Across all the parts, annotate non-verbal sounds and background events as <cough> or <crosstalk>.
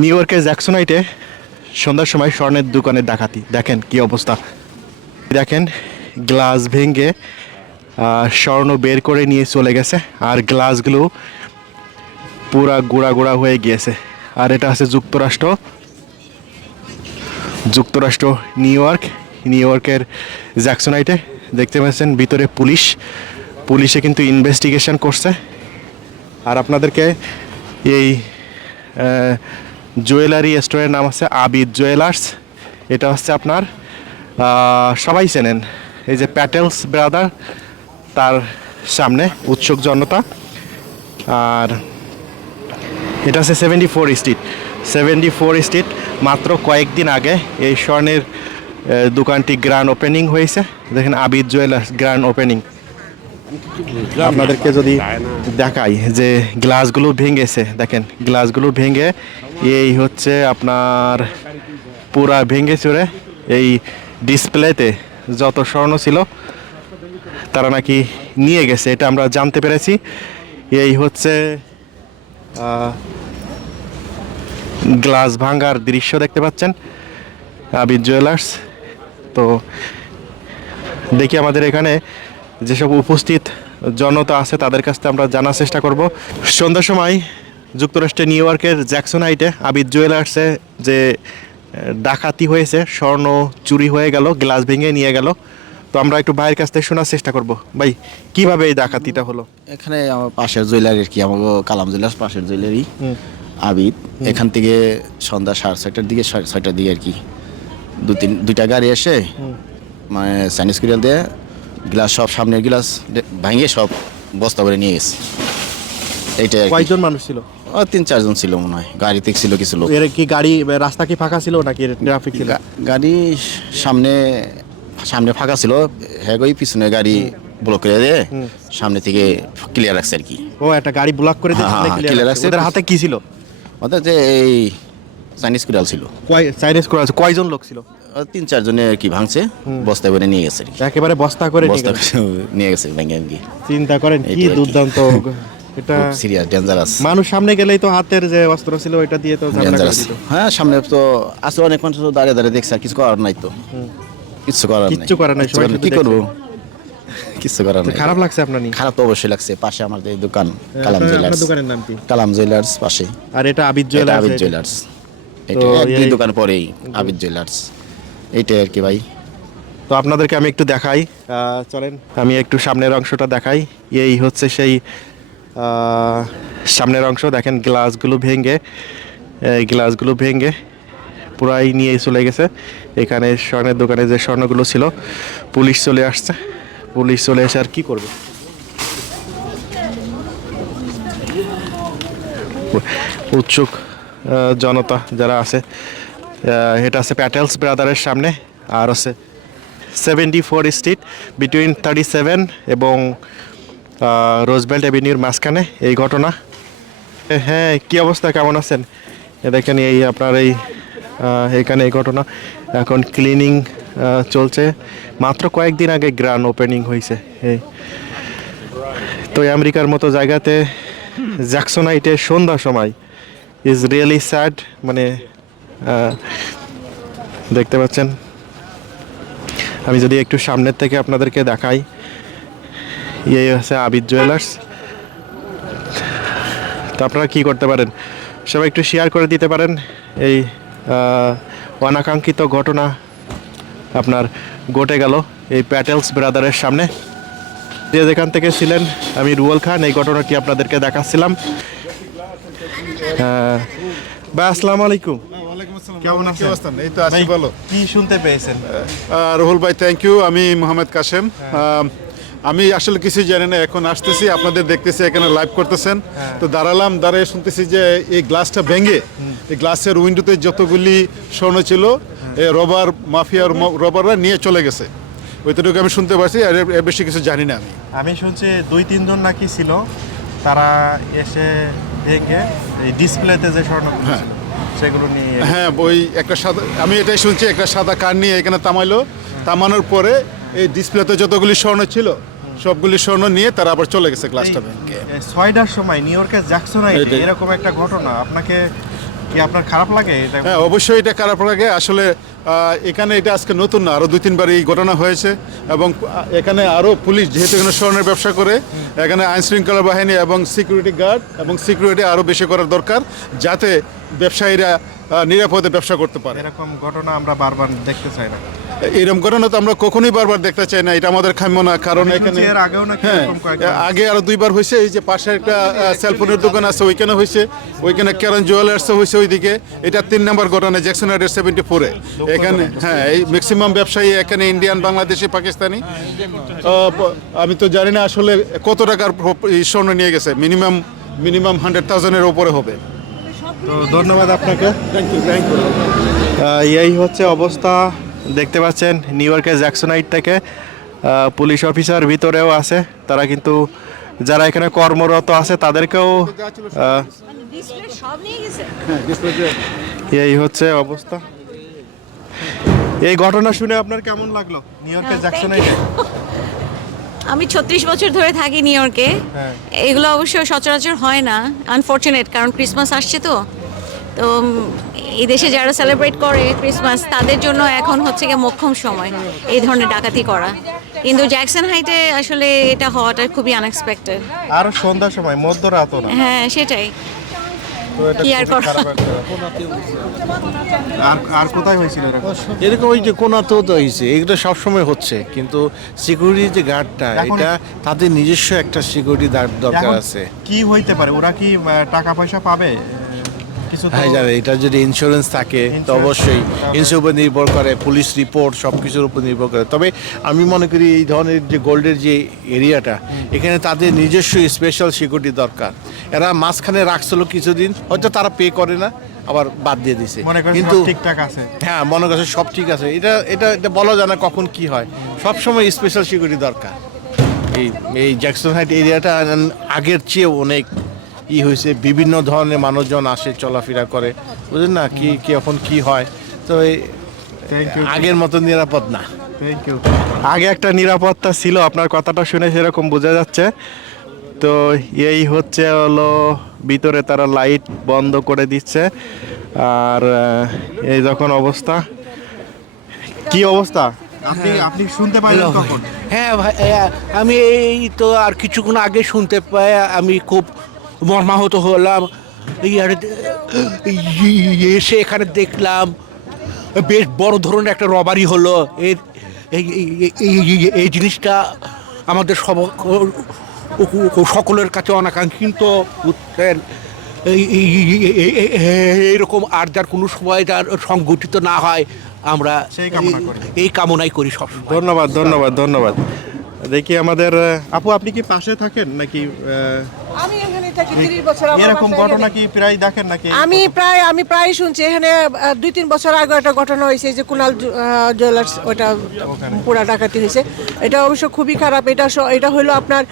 New ইয়র্কের জ্যাকসোনাইটে সন্ধ্যার সময় স্বর্ণের দোকানে ডাকাতি। দেখেন কি অবস্থা। দেখেন গ্লাস ভেঙে স্বর্ণ বের করে নিয়ে চলে গেছে আর গ্লাসগুলো পুরা গুঁড়া গুঁড়া হয়ে গিয়েছে। আর এটা আছে যুক্তরাষ্ট্র। যুক্তরাষ্ট্র নিউ ইয়র্ক নিউ ইয়র্কের জ্যাকসোনাইটে দেখতে পাচ্ছেন ভিতরে পুলিশ। পুলিশে কিন্তু ইনভেস্টিগেশন করছে। আর আপনাদেরকে এই জুয়েলারি স্টোরের নাম হচ্ছে আবিদ জুয়েলার্স। এটা হচ্ছে আপনার সবাই চেনেন। এই যে প্যাটেলস ব্রাদার, তার সামনে উৎসুক জনতা। আর এটা হচ্ছে seventy four street. Seventy four street মাত্র কয়েকদিন আগে এই স্বর্ণের দোকানটি গ্র্যান্ড ওপেনিং হয়েছে। দেখেন আবিদ জুয়েলার্স গ্র্যান্ড ওপেনিং আপনাদেরকে যদি দেখাই যে গ্লাসগুলো ভেঙেছে, দেখেন গ্লাসগুলো ভেঙে এই হচ্ছে আপনার পুরা ভেঙে চুরে এই ডিসপ্লেতে যত স্বর্ণ ছিল, তারা নাকি নিয়ে গেছে, এটা আমরা জানতে পেরেছি। এই হচ্ছে গ্লাস ভাঙ্গার দৃশ্য দেখতে পাচ্ছেন, আবিদ জুয়েলার্স। তো দেখি আমাদের এখানে যেসব উপস্থিত জনতা আছে, তাদের কাছ থেকে আমরা জানার চেষ্টা করব। সন্ধ্যার সময় যুক্তরাষ্ট্রের নিউ ইয়র্কের জ্যাকসন হাইটে আবিদ জুয়েলার্সে যে ডাকাতি হয়েছে স্বর্ণ চুরি হয়ে গেল গ্লাস ভেঙে নিয়ে গেল। তো আমরা একটু ভাইয়ের কাছ থেকে শোনার চেষ্টা করব। ভাই কীভাবে এই ডাকাতিটা হলো? এখানে আমার পাশের জুয়েলারির কি আমার কালাম জুয়েলার্স পাশের জুয়েলারি। আবিদ এখান থেকে সন্ধ্যা সাড়ে ছয়টার দিকে ছয়টার দিকে আর কি। দু তিন দুইটা গাড়ি এসে মানে চাইনিজ কুরিয়াল দিয়ে গ্লাস সব সামনের গ্লাস ভাঙিয়ে সব বস্তা করে নিয়ে গেছে। এইটাই আর কি। কয়জন মানুষ ছিল? তিন চারজন ছিল মনে হয়। গাড়িতে ছিল কিছু লোক। এর কি গাড়ি রাস্তা কি ফাঁকা ছিল নাকি ট্রাফিক ছিল? গাড়ি সামনে সামনে ফাঁকা ছিল। হ্যাঁ পিছনে গাড়ি ব্লক করে দিয়ে সামনে থেকে ক্লিয়ার রাখছে আর কি। ও একটা গাড়ি ব্লক করে দিয়ে clear রাখছে। ওদের হাতে কি ছিল? ওদের যে এই চাইনিজ কুড়াল ছিল। কয় চাইনিজ আছে কয়জন লোক ছিল? তিন চারজনে আর কি ভাঙছে। বস্তায় করে নিয়ে গেছে একেবারে বস্তা করে নিয়ে বস্তা গেছে। ভেঙে আর কি। চিন্তা করেন কি। দুর্দান্ত <laughs> এটা সিরিয়াস ডেঞ্জারাস মানুষ সামনে গেলেই তো হাতের যে অস্ত্র ছিল ওইটা দিয়ে তো ডেঞ্জারাস হ্যাঁ সামনে তো আছে অনেক মানুষ তো দাঁড়িয়ে দাঁড়িয়ে দেখছে আর কিছু করার নাই তো। কিছু করার নাই। করার নাই, সবাই করার নাই। কি করব? কিছু করার নাই। খারাপ লাগছে আপনার খারাপ তো অবশ্যই লাগছে। পাশে দোকান কালাম আপনার- আপনার জুয়েলার্স দোকানের নাম কি? কালাম জুয়েলার্স পাশে। আর এটা আবিদ জুয়েলার্স আবিদ জুয়েলার্স এটা দুই দোকান পরেই আবিদ জুয়েলার্স এইটাই আর কি ভাই। তো আপনাদেরকে আমি একটু দেখাই। চলেন আমি একটু সামনের অংশটা দেখাই। এই হচ্ছে সেই সামনের অংশ দেখেন গ্লাসগুলো ভেঙে গ্লাসগুলো ভেঙে পুরাই নিয়ে চলে গেছে। এখানে স্বর্ণের দোকানে যে স্বর্ণগুলো ছিল, পুলিশ চলে আসছে। পুলিশ চলে এসে আর কি করবে? উৎসুক জনতা যারা আছে এটা আছে প্যাটেলস ব্রাদারের সামনে, আর আছে seventy four street, between thirty seven এবং রোজবেল্ট অ্যাভিনিউর মাঝখানে এই ঘটনা। হ্যাঁ কি অবস্থা? কেমন আছেন? দেখেন এই আপনার এই এখানে এই ঘটনা। এখন ক্লিনিং চলছে। মাত্র কয়েকদিন আগে গ্রান্ড ওপেনিং হয়েছে এই তো আমেরিকার মতো জায়গাতে জ্যাকসোনাইটে সন্ধ্যার সময় ইজ রিয়েলি স্যাড মানে দেখতে পাচ্ছেন। আমি যদি একটু সামনের থেকে আপনাদেরকে দেখাই এই হচ্ছে আবিদ জুয়েলার্স তো আপনারা কি করতে পারেন? সবাই একটু শেয়ার করে দিতে পারেন এই অনাকাঙ্ক্ষিত ঘটনা আপনার ঘটে গেল এই প্যাটেলস ব্রাদারের সামনে। যে যেখান থেকে ছিলেন আমি রুয়েল খান এই ঘটনাটি আপনাদেরকে দেখাচ্ছিলাম। ভাই আসসালামু আলাইকুম। কেমন আছেন? এই তো আছি ভালো কি শুনতে পেয়েছেন? রুহুল ভাই থ্যাংক ইউ আমি মোহাম্মদ কাশেম। আহ, আমি আসলে কিছু জানি না এখন আসতেছি আপনাদের দেখতেছি এখানে লাইভ করতেছেন। তো দাঁড়ালাম দাঁড়িয়ে শুনতেছি যে এই গ্লাসটা ভেঙে এই গ্লাসের উইন্ডোতে যতগুলি স্বর্ণ ছিল এই রবার মাফিয়ার রবাররা নিয়ে চলে গেছে। ওইটুকু আমি শুনতে পারছি আর এর- বেশি কিছু জানি না আমি। আমি শুনছি দুই তিনজন নাকি ছিল তারা এসে ভেঙে এই ডিসপ্লেতে যে স্বর্ণ ছিল, সেগুলো নিয়ে হ্যাঁ ওই একটা সাদা আমি এটাই শুনছি একটা সাদা কার নিয়ে এখানে তামাইলো। তামানোর পরে এই ডিসপ্লেতে যতগুলি স্বর্ণ ছিল সবগুলি স্বর্ণ নিয়ে তারা আবার চলে গেছে ভেঙে এই ছয়টার সময় নিউ ইয়র্কের জ্যাকসন এরকম একটা ঘটনা আপনাকে কি আপনার খারাপ লাগে? হ্যাঁ অবশ্যই এটা খারাপ লাগে। আসলে এখানে এটা আজকে নতুন না আরও দুই তিনবার এই ঘটনা হয়েছে এবং এখানে আরও পুলিশ যেহেতু এখানে স্বর্ণের ব্যবসা করে এখানে আইন শৃঙ্খলা বাহিনী এবং সিকিউরিটি গার্ড এবং সিকিউরিটি আরও বেশি করার দরকার যাতে ব্যবসায়ীরা নিরাপদে ব্যবসা করতে পারে। এরকম ঘটনা আমরা বারবার দেখতে চাই না। এরকম ঘটনা তো আমরা কখনোই বারবার দেখতে চাই না এটা আমাদের কাম্য না কারণ এখানে হ্যাঁ আগে আরও দুইবার হয়েছে এই যে পাশে একটা সেলফোনের দোকান আছে ওইখানে হয়েছে। ওইখানে কেরন জুয়েলার্সে হয়েছে ওইদিকে। এটা তিন নম্বর ঘটনা জ্যাকসন হাইডের সেভেন্টি ফোরে এখানে হ্যাঁ এই ম্যাক্সিমাম ব্যবসায়ী এখানে ইন্ডিয়ান বাংলাদেশি পাকিস্তানি আমি তো জানি না আসলে কত টাকার স্বর্ণ নিয়ে গেছে। মিনিমাম মিনিমাম হান্ড্রেড থাউজেন্ডের ওপরে হবে। তো ধন্যবাদ আপনাকে। থ্যাংক ইউ থ্যাংক ইউ এই হচ্ছে অবস্থা। দেখতে পাচ্ছেন নিউ ইয়র্কের জ্যাকসোনাইট থেকে পুলিশ অফিসার ভিতরেও আছে। তারা কিন্তু যারা এখানে কর্মরত আছে তাদেরকেও গেছে। এই হচ্ছে অবস্থা। এই ঘটনা শুনে আপনার কেমন লাগল? নিউ ইয়র্কের জ্যাকসোনাইটে আমি ছত্রিশ বছর ধরে থাকি নিউ ইয়র্কে। হ্যাঁ। এগুলো অবশ্য সচরাচর হয় না আনফর্চুনেট কারণ ক্রিসমাস আসছে তো। তো এই দেশে যারা সেলিব্রেট করে ক্রিসমাস তাদের জন্য এখন হচ্ছে গিয়ে মোক্ষম সময় এই ধরনের ডাকাতি করা। কিন্তু জ্যাকসন হাইটে আসলে এটা হওয়াটা খুবই আনএক্সপেক্টেড আর সন্ধ্যার সময় মধ্যরাতও না। হ্যাঁ সেটাই। কি আর করা? আর আর কোথায় হয়েছিল এরকম? ওই যে কোনাতেও তো হয়েছে এগুলো সবসময় হচ্ছে কিন্তু সিকিউরিটি যে গার্ডটা এটা তাদের নিজস্ব একটা সিকিউরিটি গার্ড দরকার আছে। কি হইতে পারে? ওরা কি টাকা পয়সা পাবে? কিছু হ্যাঁ জানে এটা যদি ইন্স্যুরেন্স থাকে তো অবশ্যই ইন্স্যুরেন্স উপর নির্ভর করে পুলিশ রিপোর্ট সব কিছুর উপর নির্ভর করে। তবে আমি মনে করি এই ধরনের যে গোল্ডের যে এরিয়াটা এখানে তাদের নিজস্ব স্পেশাল সিকিউরিটি দরকার। এরা মাঝখানে রাখছিল কিছুদিন হয়তো তারা পে করে না আবার বাদ দিয়ে দিছে। কিন্তু ঠিকঠাক আছে। হ্যাঁ মনে করছে সব ঠিক আছে। এটা এটা এটা বলা যায় না কখন কি হয়। সব সময় স্পেশাল সিকিউরিটি দরকার। এই এই জ্যাকসন হাইট এরিয়াটা আগের চেয়ে অনেক ই হয়েছে বিভিন্ন ধরনের মানুষজন আসে চলাফেরা করে। বুঝলেন না কি কি এখন কি হয়? তো এই থ্যাংক ইউ আগের মতো নিরাপদ না। থ্যাংক ইউ আগে একটা নিরাপত্তা ছিল আপনার কথাটা শুনে সেরকম বোঝা যাচ্ছে। তো এই হচ্ছে হলো ভিতরে তারা লাইট বন্ধ করে দিচ্ছে। আর এই যখন অবস্থা কি অবস্থা? আপনি আপনি শুনতে পাইলেন তখন? হ্যাঁ ভাই হ্যাঁ, আমি এই তো আর কিছুক্ষণ আগে শুনতে পাই আমি খুব মর্মাহত হলাম এই আর এই- এসে এখানে দেখলাম বেশ বড় ধরনের একটা রবারি হলো এর এই এই- এই- এই- এই জিনিসটা আমাদের সব সকলের কাছে অনাকাঙ্ক্ষিত বুঝছেন এই- এই- এই- এই- এই- এইরকম আর যার কোনো সময় যার সংগঠিত না হয় আমরা সেই কামনা করি। এই কামনাই করি সব ধন্যবাদ ধন্যবাদ ধন্যবাদ দেখি আমাদের আপু আপনি কি পাশে থাকেন নাকি আমি এরকম ঘটনা কি প্রায় দেখেন নাকি? আমি প্রায় আমি প্রায় শুনছি এখানে দুই তিন বছর আগে একটা ঘটনা হয়েছে যে কুনাল জুয়েলার্স ওটা পুরা ডাকাতি হয়েছে। এটা অবশ্য খুবই খারাপ এটা এটা হলো আপনার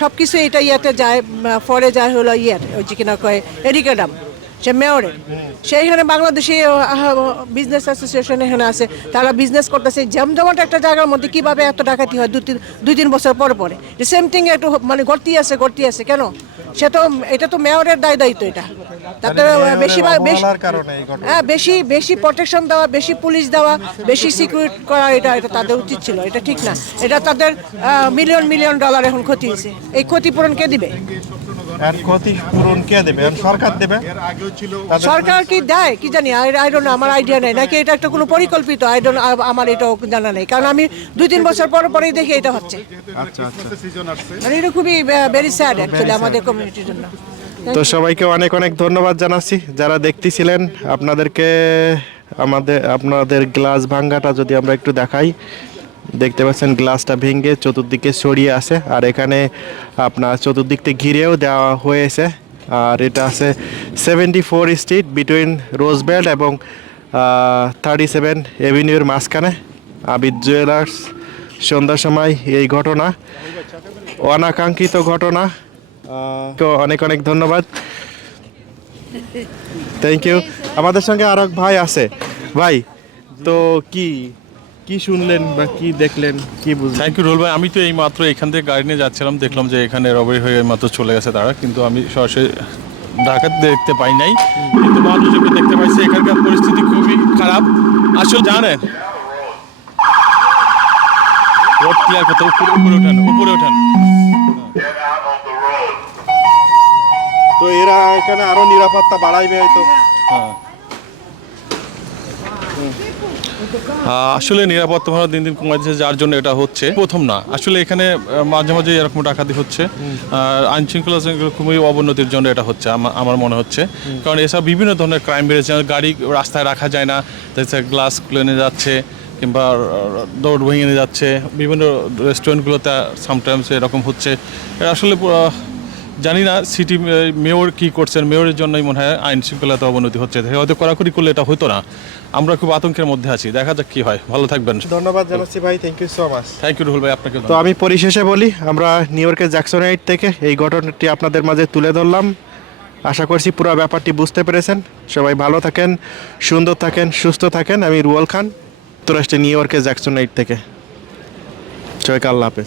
সব কিছু এটা ইয়াতে যায় ফরে যায় হলো ইয়ার ওই যে কিনা কয় এরিকাডাম সে মেয়রের সেইখানে বাংলাদেশি বিজনেস অ্যাসোসিয়েশন এখানে আছে। তারা বিজনেস করতেছে। জমজমাট একটা জায়গার মধ্যে কীভাবে এত ডাকাতি হয়? দু তিন দুই তিন বছর পর পরে। সেম থিং একটু মানে গড়তি আছে গড়তি আছে। কেন? সে তো এটা তো মেয়রের দায় দায়িত্ব এটা। তাতে বেশিরভাগ বেশি হ্যাঁ বেশি বেশি প্রোটেকশন দেওয়া বেশি পুলিশ দেওয়া বেশি সিকিউরিট করা এটা এটা তাদের উচিত ছিল। এটা ঠিক না। এটা তাদের মিলিয়ন মিলিয়ন ডলার এখন ক্ষতি হয়েছে। এই ক্ষতিপূরণ কে দিবে? আর ক্ষতি পূরণ কে দেবে? সরকার দেবে? সরকার কি দেয়? কি জানি আই ডোন্ট আমার আইডিয়া নেই। নাকি এটা একটা কোনো পরিকল্পিত? আই ডোন্ট আমার এটাও জানা নেই। কারণ আমি দুই তিন বছর পর পরেই দেখি এটা হচ্ছে। আচ্ছা আচ্ছা। মানে এটা খুবই ভেরি স্যাড অ্যাকচুয়ালি আমাদের কমিউনিটির জন্য। তো সবাইকে অনেক অনেক ধন্যবাদ জানাচ্ছি। যারা দেখতেছিলেন আপনাদেরকে আমাদের আপনাদের গ্লাস ভাঙ্গাটা যদি আমরা একটু দেখাই। দেখতে পাচ্ছেন, গ্লাসটা ভেঙে চতুর্দিকে ছড়িয়ে আছে। আর এখানে আপনার চতুর্দিক থেকে ঘিরেও দেওয়া হয়েছে। আর এটা আছে seventy four street between Roosevelt এবং থার্টি সেভেন এভিনিউর মাঝখানে। আবিদ জুয়েলার্স সন্ধ্যার সময় এই ঘটনা। অনাকাঙ্ক্ষিত ঘটনা। তো অনেক অনেক ধন্যবাদ। থ্যাংক ইউ আমাদের সঙ্গে আর ভাই আছে। ভাই, তো কি কি শুনলেন বা কি দেখলেন কি বুঝলেন? থ্যাংক ইউ রোল ভাই। আমি তো এই মাত্র এখান থেকে গাড়ি নিয়ে যাচ্ছিলাম দেখলাম যে এখানে রবারি হয়ে মাত্র চলে গেছে তারা কিন্তু আমি সরাসরি ঢাকা দেখতে পাই নাই। কিন্তু মানুষজনকে দেখতে পাইছি এখানকার পরিস্থিতি খুবই খারাপ। আসলে জানেন রোড ক্লিয়ার করতে উপরে উপরে ওঠেন উপরে ওঠেন। তো এরা এখানে আরও নিরাপত্তা বাড়াইবে হয়তো। আহ, আসলে নিরাপত্তা ভাড়া দিন দিন কমাইছে যার জন্য এটা হচ্ছে। প্রথম না, আসলে এখানে মাঝে মাঝে এরকম ডাকাতি হচ্ছে। আইন শৃঙ্খলা খুবই অবনতির জন্য এটা হচ্ছে আমার মনে হচ্ছে। কারণ এসব বিভিন্ন ধরনের ক্রাইম বেড়েছে গাড়ি রাস্তায় রাখা যায় না গ্লাস খুলে নিয়ে যাচ্ছে, কিংবা দৌড় ভেঙে নিয়ে যাচ্ছে। বিভিন্ন রেস্টুরেন্টগুলোতে সামটাইমস এরকম হচ্ছে। এটা আসলে জানি না সিটি মেয়র কি করছেন মেয়রের জন্যই মনে হয় আইন শৃঙ্খলাতে অবনতি হচ্ছে। হয়তো কড়াকড়ি করলে এটা হতো না। আমরা খুব আতঙ্কের মধ্যে আছি। দেখা যাক কি হয়। ভালো থাকবেন। ধন্যবাদ জানাচ্ছি ভাই thank you so much thank you Ruhul ভাই আপনাকে তো আমি পরিশেষে বলি আমরা নিউ ইয়র্কের জ্যাকসন এইট থেকে এই ঘটনাটি আপনাদের মাঝে তুলে ধরলাম। আশা করছি পুরো ব্যাপারটি বুঝতে পেরেছেন। সবাই ভালো থাকেন সুন্দর থাকেন সুস্থ থাকেন। আমি রুয়াল খান যুক্তরাষ্ট্রের নিউ ইয়র্কের জ্যাকসন এইট থেকে। সবাইকে আল্লাহ হাফেজ।